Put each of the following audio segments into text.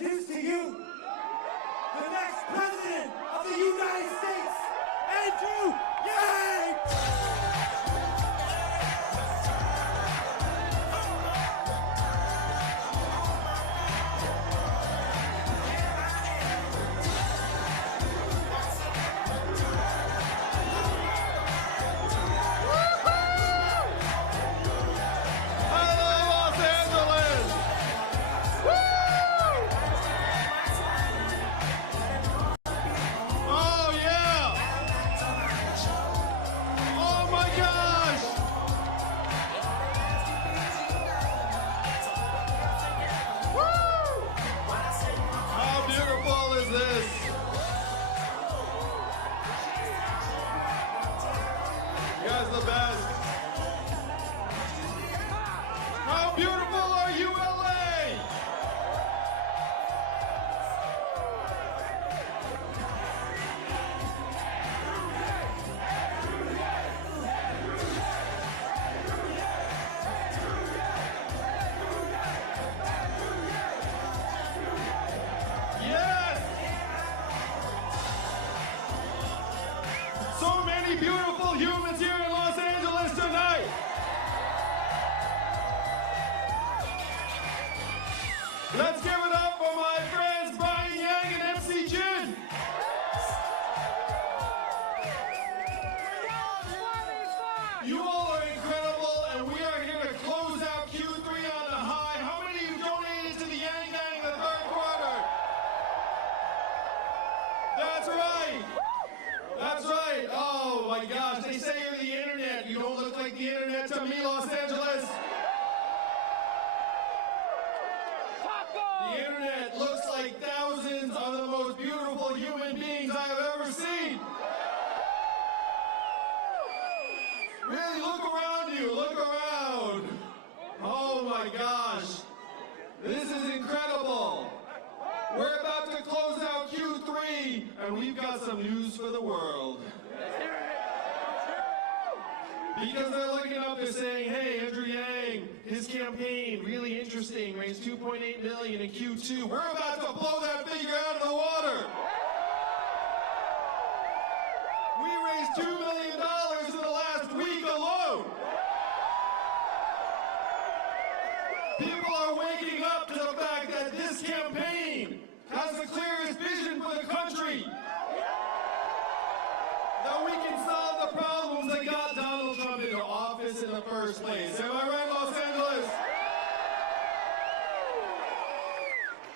introduce to you the next president of the United States, Andrew Yang! The best. How beautiful are you, LA? Yes! So many beautiful humans here in Los Angeles tonight. Let's give it up for my friends Brian Yang and MC Jin. You all are incredible, and we are here to close out Q3 on the high. How many of you donated to the Yang Gang in the third quarter? That's right. That's right. Oh my gosh, they say you're the internet. You don't look like the internet to me, Los Angeles. The internet looks like thousands of the most beautiful human beings I have ever seen. Really, look around you, look around. Oh my gosh. This is incredible. We're about to close out Q3, and we've got some news for the world. Because they're looking up, they're saying, hey, Andrew Yang, his campaign, really interesting, raised $2.8 million in Q2. We're about to blow that figure out of the water. We raised $2 million in the last week alone. People are waking up to the fact that this campaign has the clearest vision for the country. That we can solve the problems that got Donald Trump into office in the first place. Am I right, Los Angeles?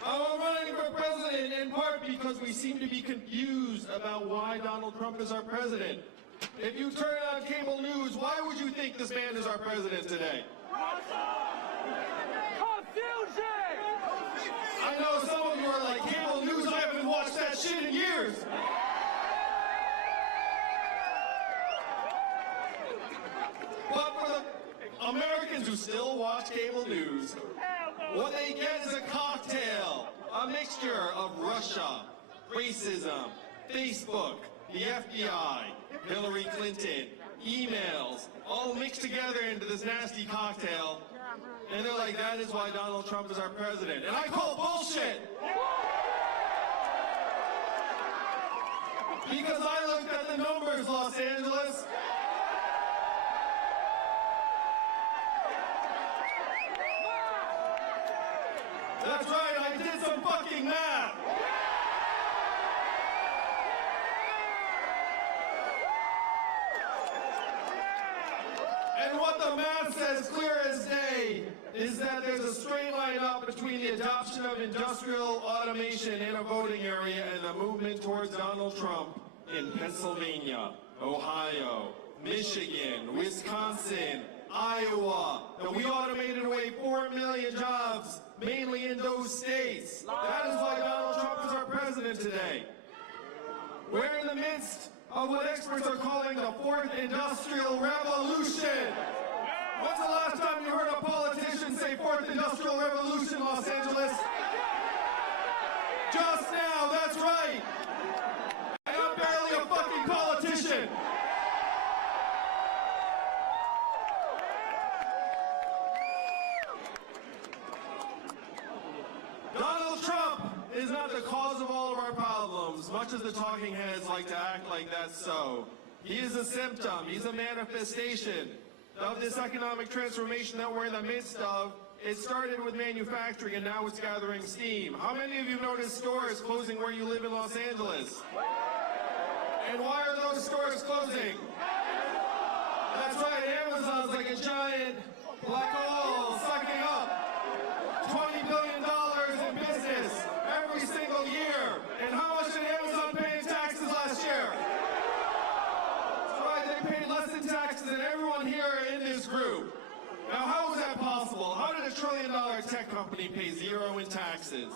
I'm running for president in part because we seem to be confused about why Donald Trump is our president. If you turn on cable news, why would you think this man is our president today? I know some of you are like, cable news, I haven't watched that shit in years. But for the Americans who still watch cable news, what they get is a cocktail, a mixture of Russia, racism, Facebook, the FBI, Hillary Clinton, emails, all mixed together into this nasty cocktail. And they're like, that is why Donald Trump is our president. And I call bullshit! Because I looked at the numbers, Los Angeles. That's right, I did some fucking math. And what the math says clear as day is that there's a straight line up between the adoption of industrial automation in a voting area and the movement towards Donald Trump in Pennsylvania, Ohio, Michigan, Wisconsin, Iowa. That we automated away 4 million jobs, mainly in those states. That is why Donald Trump is our president today. We're in the midst of what experts are calling the fourth industrial revolution. When's the last time you heard a politician say fourth industrial revolution, Los Angeles? Just now, that's right. And I'm barely a fucking politician. Donald Trump the cause of all of our problems, much as the talking heads like to act like that's so. He is a symptom, he's a manifestation of this economic transformation that we're in the midst of. It started with manufacturing and now it's gathering steam. How many of you noticed stores closing where you live in Los Angeles? And why are those stores closing? That's right, Amazon's like a giant black hole sucking up $20 billion in business every single year. And how much did Amazon pay in taxes last year? That's right, they paid less in taxes than everyone here in this group. Now, how is that possible? How did $1 trillion tech company pay zero in taxes?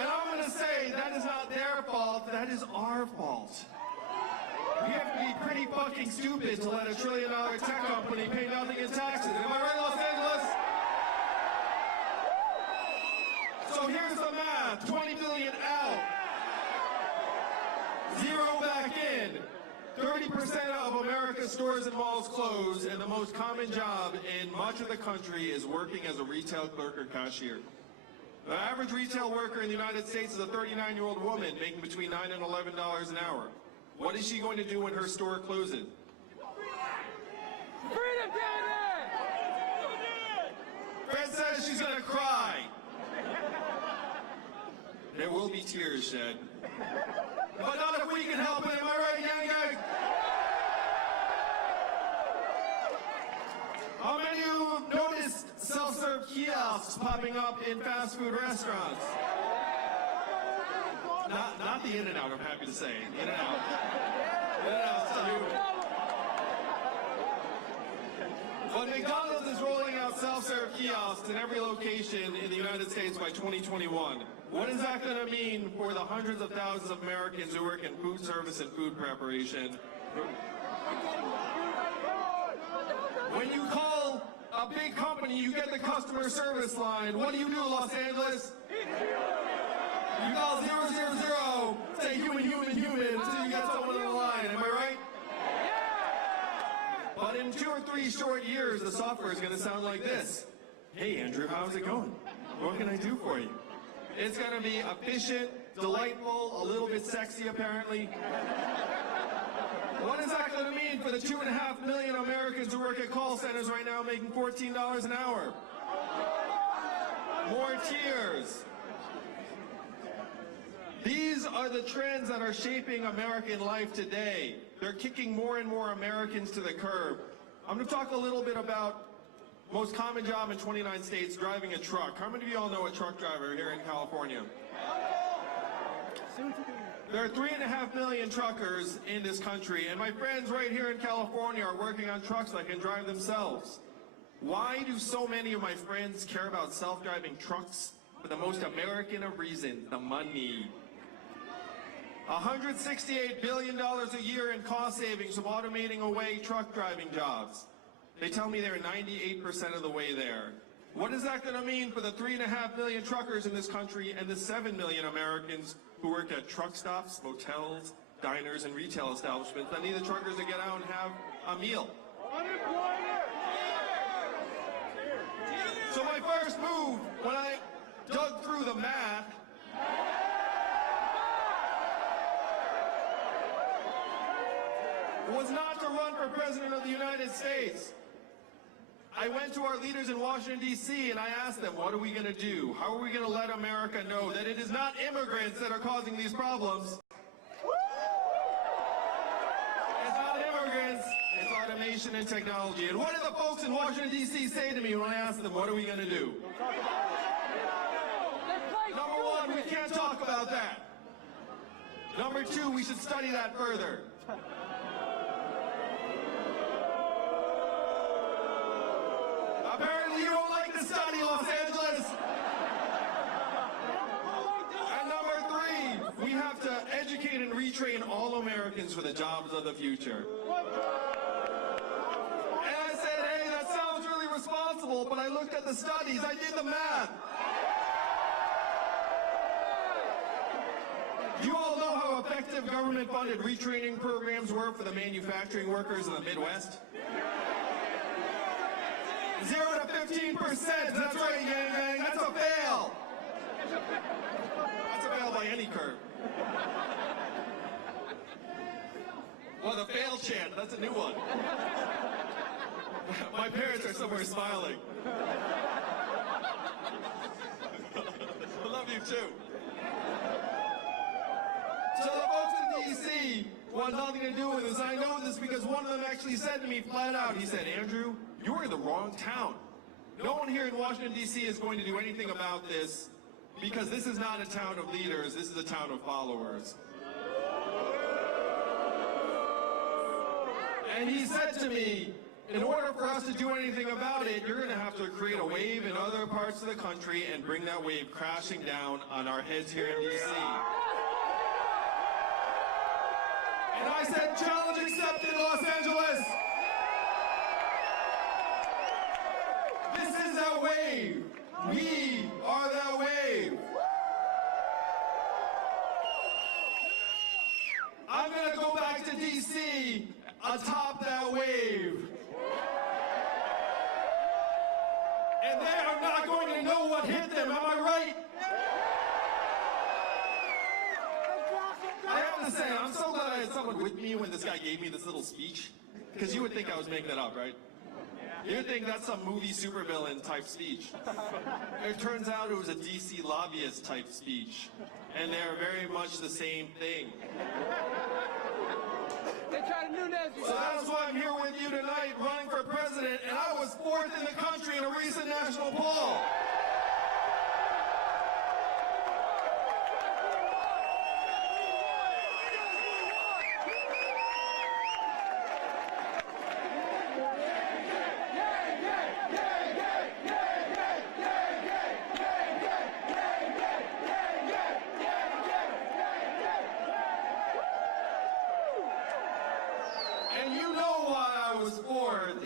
And I'm going to say that is not their fault, that is our fault. We have to be pretty fucking stupid to let $1 trillion tech company pay nothing in taxes. Am I right, Los Angeles? So here's the math. 20 billion out. Zero back in. 30% of America's stores and malls closed, and the most common job in much of the country is working as a retail clerk or cashier. The average retail worker in the United States is a 39-year-old woman making between $9 and $11 an hour. What is she going to do when her store closes? Freedom, David! Fred says she's going to cry. There will be tears shed. But not if we can help it, am I right, young guy? How many of you have noticed self-serve kiosks popping up in fast food restaurants? Not the In-N-Out, I'm happy to say. In-N-Out. In-N-Out's new. But McDonald's is rolling out self-serve kiosks in every location in the United States by 2021. What is that going to mean for the hundreds of thousands of Americans who work in food service and food preparation? When you call a big company, you get the customer service line. What do, Los Angeles? You call 000, say human, until you get someone on the line. Am I right? But in 2 or 3 short years, the software is going to sound like this. Hey, Andrew, how's it going? What can I do for you? It's going to be efficient, delightful, a little bit sexy, apparently. What is that going to mean for the 2.5 million Americans who work at call centers right now making $14 an hour? More tears. These are the trends that are shaping American life today. They're kicking more and more Americans to the curb. I'm going to talk a little bit about most common job in 29 states, driving a truck. How many of you all know a truck driver here in California? There are 3.5 million truckers in this country, and my friends right here in California are working on trucks that can drive themselves. Why do so many of my friends care about self-driving trucks? For the most American of reasons, the money. $168 billion a year in cost savings from automating away truck driving jobs. They tell me they're 98% of the way there. What is that going to mean for the 3.5 million truckers in this country and the 7 million Americans who work at truck stops, motels, diners, and retail establishments that need the truckers to get out and have a meal? So my first move, when I dug through the math, was not to run for President of the United States. I went to our leaders in Washington, D.C., and I asked them, what are we going to do? How are we going to let America know that it is not immigrants that are causing these problems? It's not immigrants, it's automation and technology. And what did the folks in Washington, D.C. say to me when I asked them, what are we going to do? Number one, we can't talk about that. Number two, we should study that further. Apparently you don't like to study, Los Angeles. And number three, we have to educate and retrain all Americans for the jobs of the future. And I said, hey, that sounds really responsible, but I looked at the studies, I did the math. You all know how effective government-funded retraining programs were for the manufacturing workers in the Midwest? 0 to 15%. That's right, gang. That's a fail. a new one. My parents are somewhere smiling. I love you too. So the folks in D.C. want nothing to do with this. I know this because one of them actually said to me flat out, he said, Andrew, you are in the wrong town. No one here in Washington, D.C. is going to do anything about this because this is not a town of leaders, this is a town of followers. And he said to me, in order for us to do anything about it, you're going to have to create a wave in other parts of the country and bring that wave crashing down on our heads here in D.C. And I said, challenge accepted, Los Angeles. This is our wave. We are that wave. I'm going to go back to D.C. atop that wave. And they are not going to know what hit them, am I right? I have to say, I'm so glad I had someone with me when this guy gave me this little speech. Because you would think I was making that up, right? You would think that's some movie supervillain type speech. It turns out it was a DC lobbyist type speech. And they're very much the same thing. So that's why I'm here with you tonight, running for president, and I was 4th in the country in a recent national poll.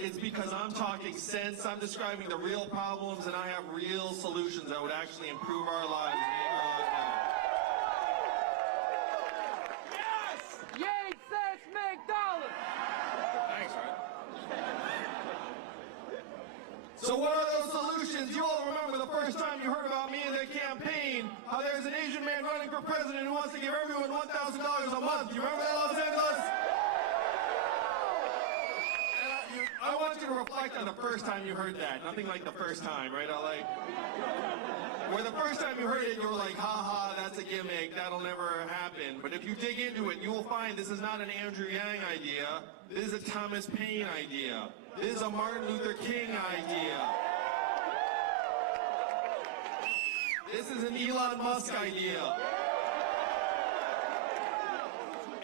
It's because I'm talking sense, I'm describing the real problems, and I have real solutions that would actually improve our lives and make our lives better. Yes! Yank says McDonald's! Thanks, right? So what are those solutions? You all remember the first time you heard about me in the campaign, how there's an Asian man running for president who wants to give everyone $1,000 a month. You remember that, Los Angeles? I want you to reflect on the first time you heard that. Nothing like the first time, right? Where the first time you heard it, you were like, ha ha, that's a gimmick, that'll never happen. But if you dig into it, you will find this is not an Andrew Yang idea. This is a Thomas Paine idea. This is a Martin Luther King idea. This is an Elon Musk idea.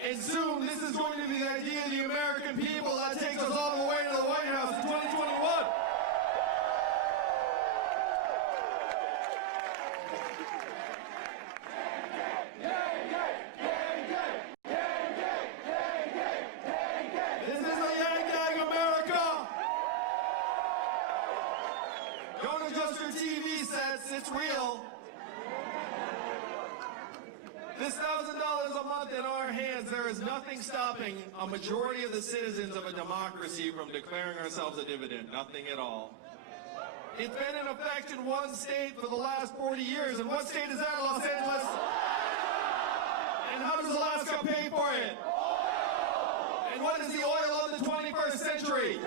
And soon, this is going to be the idea of the American people that takes us all the way to the White House in 2021. This is a Yang Gang America. Don't adjust your TV sets, it's real. This $1,000 a month in our hands, there is nothing stopping a majority of the citizens of a democracy from declaring ourselves a dividend. Nothing at all. It's been in effect in one state for the last 40 years. And what state is that, Los Angeles? And how does Alaska pay for it? And what is the oil of the 21st century?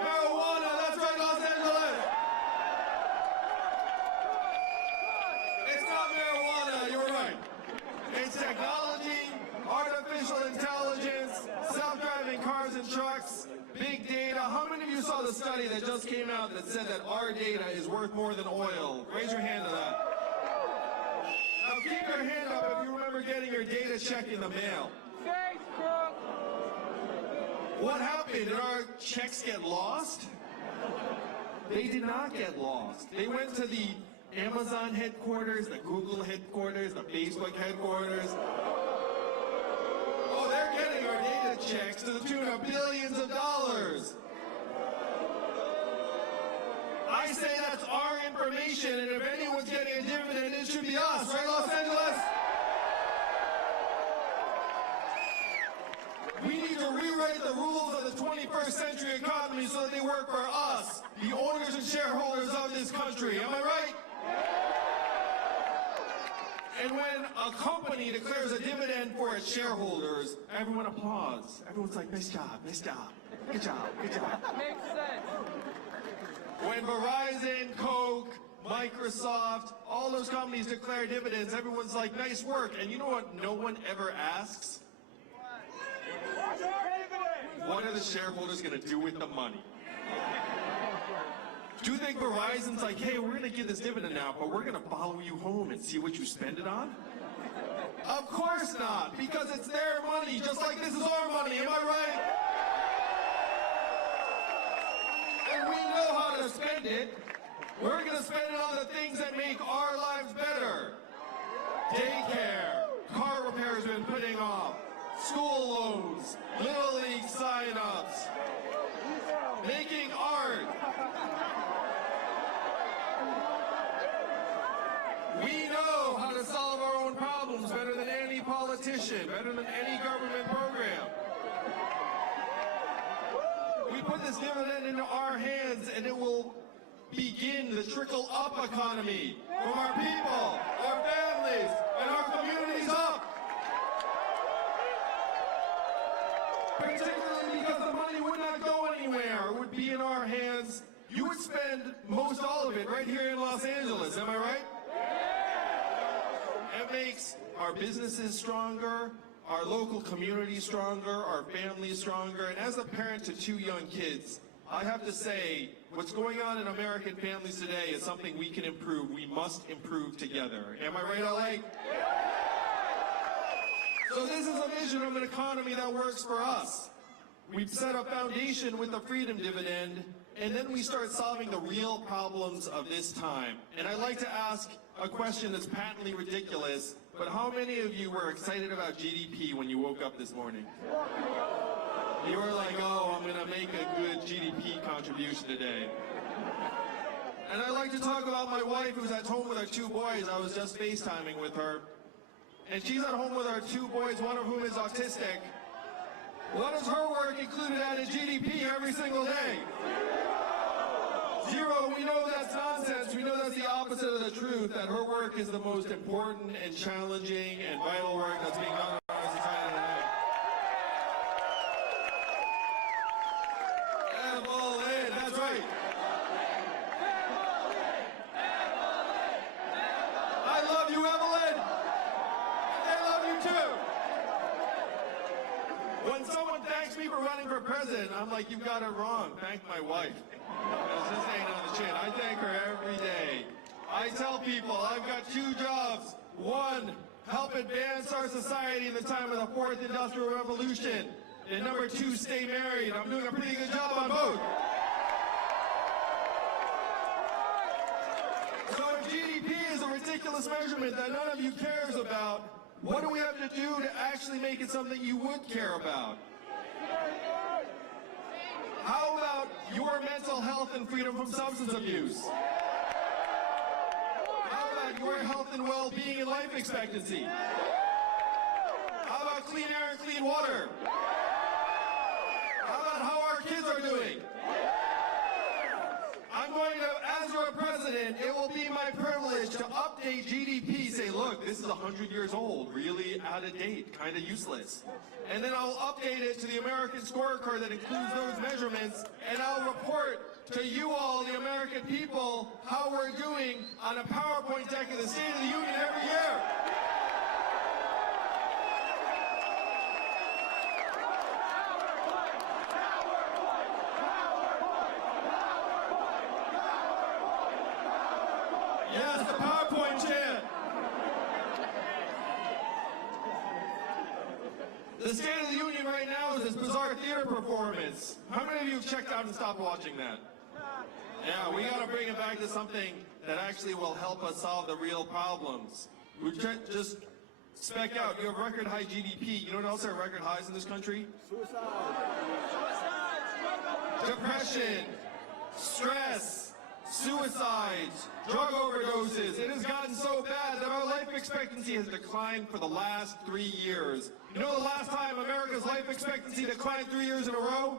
Marijuana, that's right, Los Angeles. It's not marijuana, you're right. It's technology, artificial intelligence, self-driving cars and trucks, big data. How many of you saw the study that just came out that said that our data is worth more than oil? Raise your hand to that. Now keep your hand up if you remember getting your data check in the mail. Facebook! What happened? Did our checks get lost? They did not get lost. They went to the Amazon headquarters, the Google headquarters, the Facebook headquarters. Oh, they're getting our data checks to the tune of billions of dollars. I say that's our information, and if anyone's getting a dividend, it should be us, right, Los Angeles? We need to rewrite the rules of the 21st century economy so that they work for us, the owners and shareholders of this country. Am I right? And when a company declares a dividend for its shareholders, everyone applauds. Everyone's like, nice job, good job. Makes sense. When Verizon, Coke, Microsoft, all those companies declare dividends, everyone's like, nice work. And you know what no one ever asks? What are the shareholders going to do with the money? Do you think Verizon's like, hey, we're going to give this dividend now, but we're going to follow you home and see what you spend it on? Of course not, because it's their money, just like this is our money, am I right? And we know how to spend it. We're going to spend it on the things that make our lives better. Daycare, car repairs we've been putting off, school loans, Little League sign-ups, making art. We know how to solve our own problems better than any politician, better than any government program. We put this dividend into our hands and it will begin the trickle-up economy from our people, our families, and our communities up. Particularly because the money would not go anywhere. It would be in our hands. You would spend most all of it right here in Los Angeles, am I right? It makes our businesses stronger, our local communities stronger, our families stronger. And as a parent to 2 young kids, I have to say, what's going on in American families today is something we can improve. We must improve together. Am I right, LA? So this is a vision of an economy that works for us. We've set a foundation with the Freedom Dividend, and then we start solving the real problems of this time. And I'd like to ask a question that's patently ridiculous, but how many of you were excited about GDP when you woke up this morning? You were like, oh, I'm going to make a good GDP contribution today. And I'd like to talk about my wife who's at home with her 2 boys. I was just FaceTiming with her. And she's at home with her 2 boys, one of whom is autistic. What does her work included at in GDP every single day? 0. We know that's nonsense. We know that's the opposite of the truth, that her work is the most important and challenging and vital work that's being done in our society today. Evelyn, that's right. I love you, Evelyn. And they love you too. When someone thanks me for running for president, I'm like, you got it wrong. Thank my wife. It's just hanging on the chin. I thank her every day. I tell people I've got 2 jobs. 1, help advance our society in the time of the 4th Industrial Revolution. And number 2, stay married. I'm doing a pretty good job on both. So if GDP is a ridiculous measurement that none of you cares about, what do we have to do to actually make it something you would care about? How about your mental health and freedom from substance abuse? How about your health and well-being and life expectancy? How about clean air and clean water? How about how our kids are doing? I'm going to, as your president, it will be my privilege to update GDP, say, look, this is 100 years old, really out of date, kind of useless. And then I'll update it to the American scorecard that includes those measurements, and I'll report to you all, the American people, how we're doing on a PowerPoint deck of the State of the Union every year. Yes, the PowerPoint chant. The State of the Union right now is this bizarre theater performance. How many of you have checked out and stopped watching that? Yeah, we got to bring it back to something that actually will help us solve the real problems. We just spec out. You have record high GDP. You know what else are record highs in this country? Depression, stress, suicides, drug overdoses. It has gotten so bad that our life expectancy has declined for the last 3 years. You know the last time America's life expectancy declined 3 years in a row?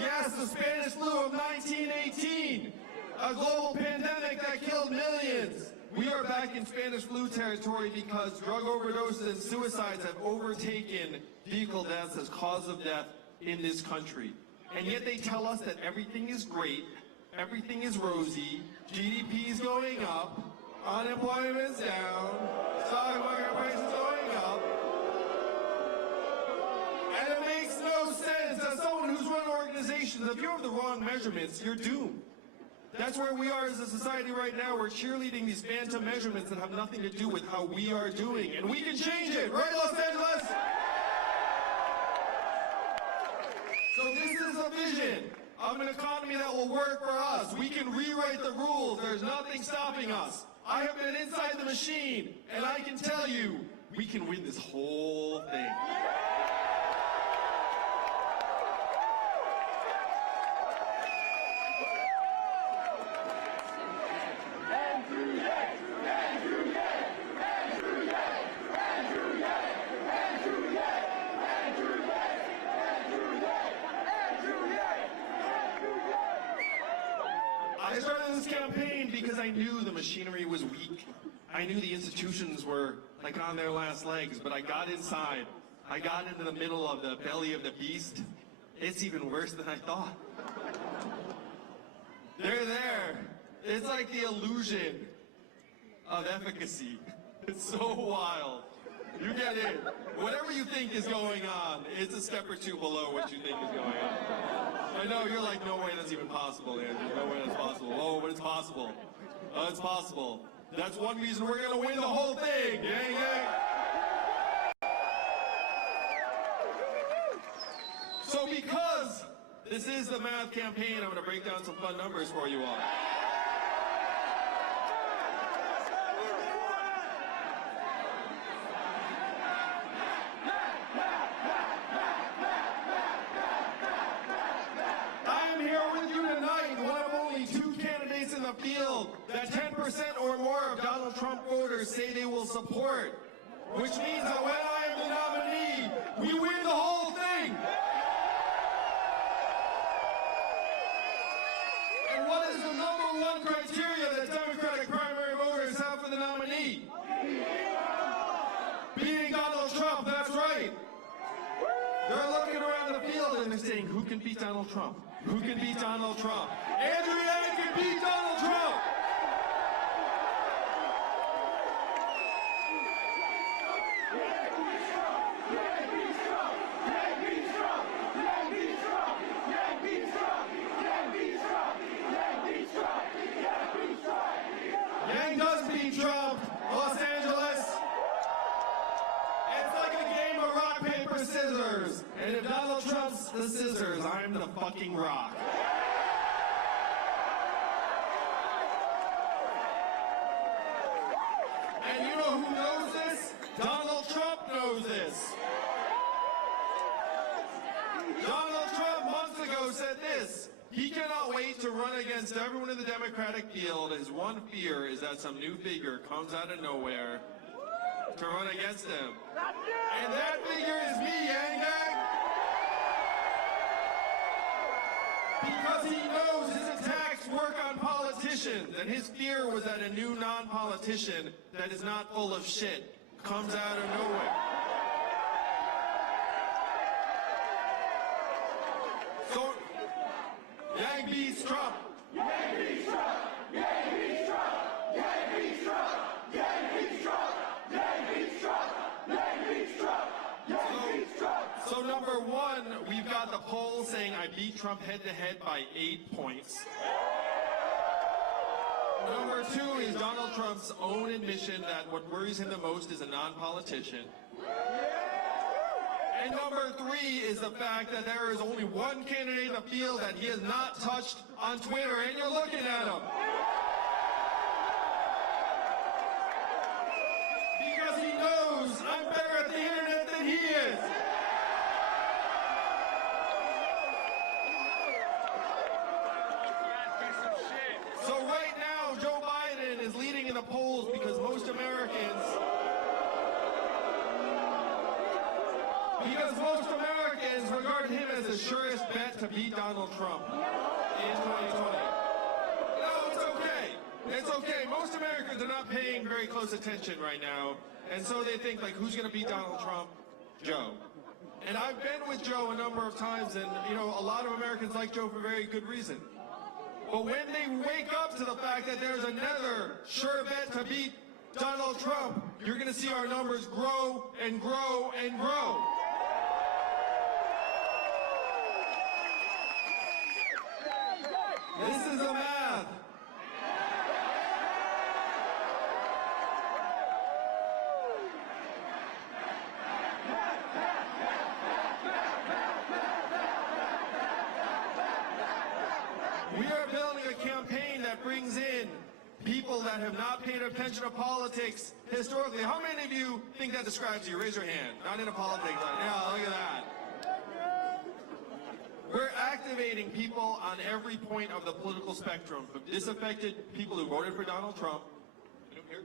Yes, the Spanish flu of 1918. A global pandemic that killed millions. We are back in Spanish flu territory because drug overdoses and suicides have overtaken vehicle deaths as cause of death in this country. And yet they tell us that everything is great, everything is rosy, GDP is going up, unemployment is down, stock market prices going up. And it makes no sense. As someone who's run organizations, if you have the wrong measurements, you're doomed. That's where we are as a society right now. We're cheerleading these phantom measurements that have nothing to do with how we are doing. And we can change it, right, Los Angeles? So this is a vision of an economy that will work for us. We can rewrite the rules. There's nothing stopping us. I have been inside the machine, and I can tell you, we can win this whole thing. I started this campaign because I knew the machinery was weak. I knew the institutions were like on their last legs, but I got inside. I got into the middle of the belly of the beast. It's even worse than I thought. They're there. It's like the illusion of efficacy. It's so wild. You get in. Whatever you think is going on, it's a step or two below what you think is going on. I know, you're like, no way that's even possible, Andrew. No way that's possible. Oh, but it's possible. Oh, it's possible. That's one reason we're going to win the whole thing. Yang, yang. So because this is the math campaign, I'm going to break down some fun numbers for you all. In the field that 10% or more of Donald Trump voters say they will support, which means that when I am the nominee, we win the whole thing. And what is the number one criteria that Democratic primary voters have for the nominee? Beating Donald Trump, that's right. They're looking around the field and they're saying, who can beat Donald Trump? Who can beat Donald Trump? Andrew Yang can beat Donald Trump! Yang does beat Trump, Los Angeles. It's like a game of rock, paper, scissors. And if Donald Trump's the scissors, I'm the fucking rock. And you know who knows this? Donald Trump knows this. Donald Trump months ago said this. He cannot wait to run against everyone in the Democratic field. His one fear is that some new figure comes out of nowhere to run against him. And that figure is me, Yang Yang. Because he knows his attacks work on politicians, and his fear was that a new non-politician that is not full of shit comes out of nowhere. So, Yang beats Trump. Yang beats Trump. Yang beats Trump. Yang beats Trump. Yang beats Trump. Yang beats Trump. Yang beats Trump. Yang beats Trump. So number one, we've got the poll saying I beat Trump head-to-head by 8 points. Number two is Donald Trump's own admission that what worries him the most is a non-politician. And number three is the fact that there is only one candidate in the field that he has not touched on Twitter, and you're looking at him. Because he knows I'm better at the internet than he is. So right now, Joe Biden is leading in the polls because most Americans regard him as the surest bet to beat Donald Trump in 2020. No, it's okay. It's Okay, most Americans are not paying very close attention right now, and so they think, like, who's going to beat Donald Trump? Joe. And I've been with Joe a number of times, and, you know, a lot of Americans like Joe for very good reason. But when they wake up to the fact that there's another sure bet to beat Donald Trump, you're going to see our numbers grow and grow and grow. This is the math. We are building a campaign that brings in people that have not paid attention to politics historically. How many of you think that describes you? Raise your hand. Not into politics. Yeah, look at that. We're activating people on every point of the political spectrum, from disaffected people who voted for Donald Trump. That's cool.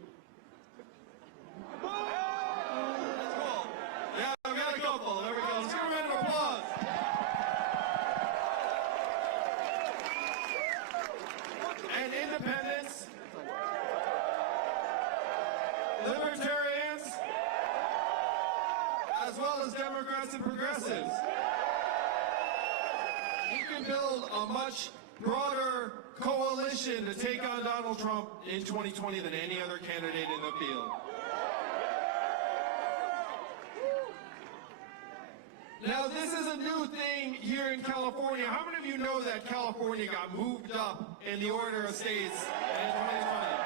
Yeah, we got a couple. There we go. Let's give a round of applause. And independents, libertarians, as well as Democrats and progressives. We can build a much broader coalition to take on Donald Trump in 2020 than any other candidate in the field. Now, this is a new thing here in California. How many of you know that California got moved up in the order of states in 2020?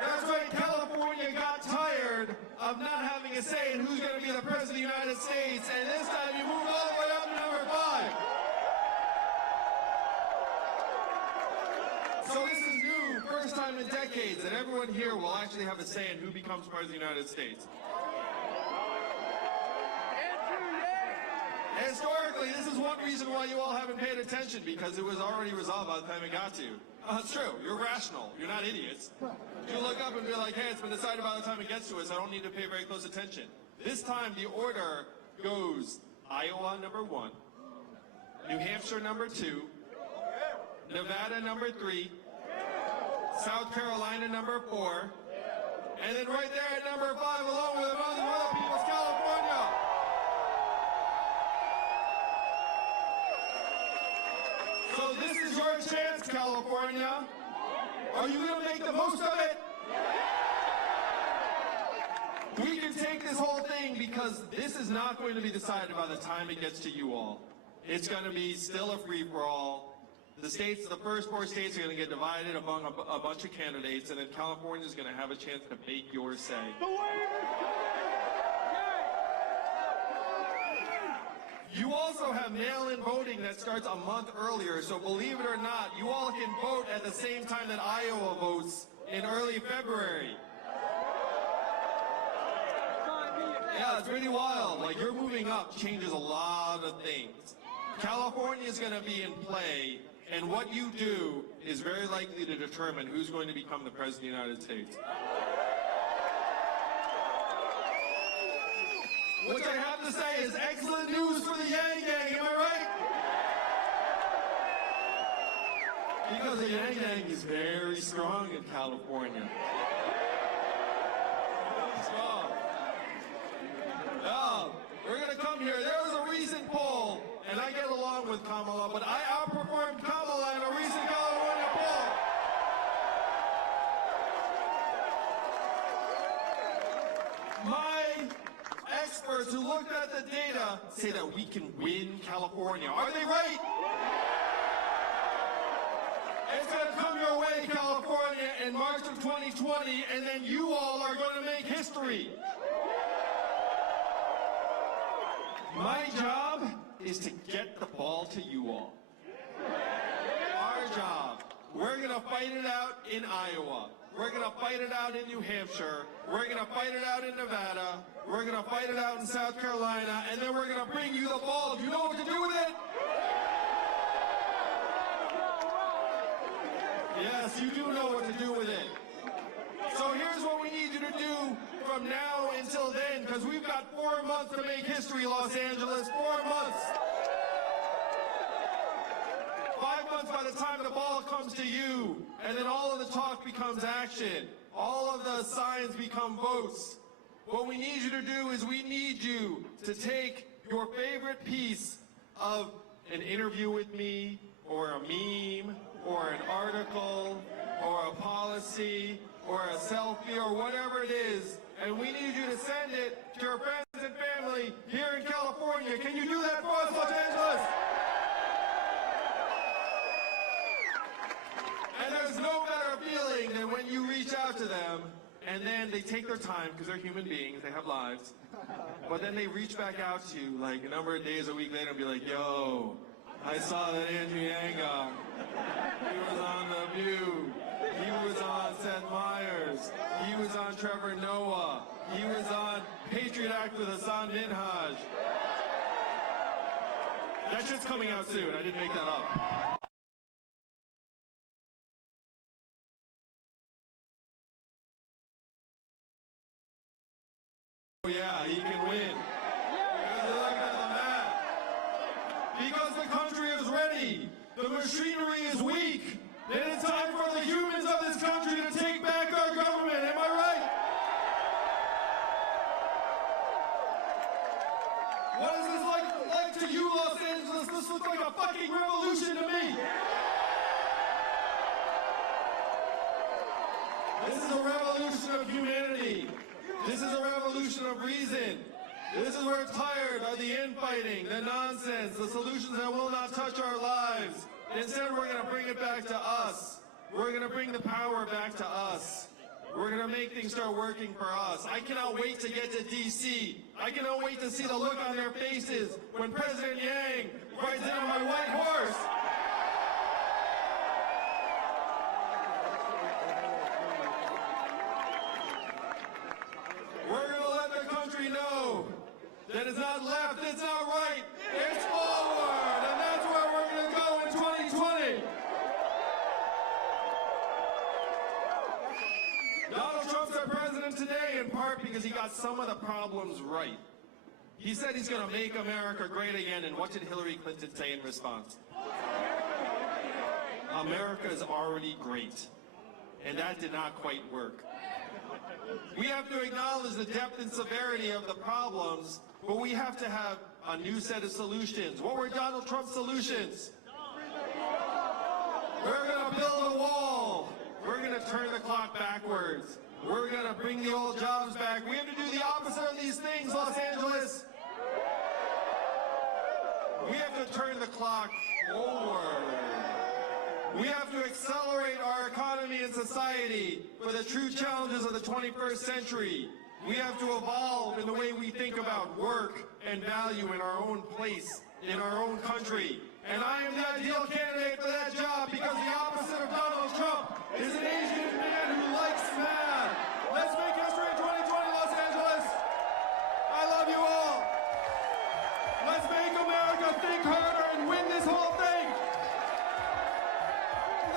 That's right, California got tired of not having a say in who's going to be the president of the United States, and this time you moved all the way up to number 5. So this is new, first time in decades, that everyone here will actually have a say in who becomes president of the United States. Historically, this is one reason why you all haven't paid attention, because it was already resolved by the time it got to you. It's true. You're rational. You're not idiots. You look up and be like, hey, it's been decided by the time it gets to us. I don't need to pay very close attention. This time, the order goes Iowa number 1, New Hampshire number 2, Nevada number 3, South Carolina number 4, and then right there at number 5, along with other people's California. So this is your chance, California. Are you going to make the most of it? We can take this whole thing, because this is not going to be decided by the time it gets to you all. It's going to be still a free-for-all. The states, the first 4 states are going to get divided among a bunch of candidates, and then California is going to have a chance to make your say. You also have mail-in voting that starts a month earlier, so believe it or not, you all can vote at the same time that Iowa votes in early February. Yeah, it's pretty wild. Like, you're moving up changes a lot of things. California is going to be in play, and what you do is very likely to determine who's going to become the president of the United States. Which I have to say is excellent news for the Yang Gang, am I right? Because the Yang Gang is very strong in California. Strong. We're going to come here. There was a recent poll, and I get along with Kamala, but I outperformed Kamala in a recent California poll. My experts who looked at the data say that we can win California. Are they right? It's going to come your way, California, in March of 2020, and then you all are going to make history. My job is to get the ball to you all. Our job. We're going to fight it out in Iowa. We're going to fight it out in New Hampshire. We're going to fight it out in Nevada. We're going to fight it out in South Carolina. And then we're going to bring you the ball. Do you know what to do with it? Yes, you do know what to do with it. So here's what we need you to do from now until then, because we've got 4 months to make history, Los Angeles. 4 months. 5 months by the time the ball comes to you, and then all of the talk becomes action. All of the signs become votes. What we need you to do is we need you to take your favorite piece of an interview with me, or a meme, or an article, or a policy, or a selfie, or whatever it is, and we need you to send it to your friends and family here in California. Can you do that for us, Los Angeles? And there's no better feeling than when you reach out to them and then they take their time, because they're human beings, they have lives, but then they reach back out to you like a number of days, a week later, and be like, yo, I saw that Andrew Yang guy. He was on The View. He was on Seth Meyers. He was on Trevor Noah. He was on Patriot Act with Hassan Minhaj. That shit's coming out soon. I didn't make that up. Oh yeah, he can win. Because look at the map. Because the country is ready. The machinery is weak. And it's time for the humans of this country to take back our government. Am I right? What is this like to you, Los Angeles? This looks like a fucking revolution to me. This is a revolution of humanity. This is a revolution of reason. This is we're tired of the infighting, the nonsense, the solutions that will not touch our lives. Instead, we're going to bring it back to us. We're going to bring the power back to us. We're going to make things start working for us. I cannot wait to get to D.C. I cannot wait to see the look on their faces when President Yang rides in on my white horse. We're going to let the country know that it's not left, it's not right, it's forward, and that's where we're going to go in 2020. Donald Trump's our president today in part because he got some of the problems right. He said he's going to make America great again, and what did Hillary Clinton say in response? America is already great, and that did not quite work. We have to acknowledge the depth and severity of the problems, but we have to have a new set of solutions. What were Donald Trump's solutions? We're going to build a wall. We're going to turn the clock backwards. We're going to bring the old jobs back. We have to do the opposite of these things, Los Angeles. We have to turn the clock forward. We have to accelerate our economy and society for the true challenges of the 21st century. We have to evolve in the way we think about work and value in our own place, in our own country. And I am the ideal candidate for that job because the opposite of Donald Trump is an Asian man who likes math. Let's make history in 2020, Los Angeles. I love you all. Let's make America think harder and win this whole thing.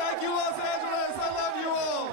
Thank you, Los Angeles. I love you all.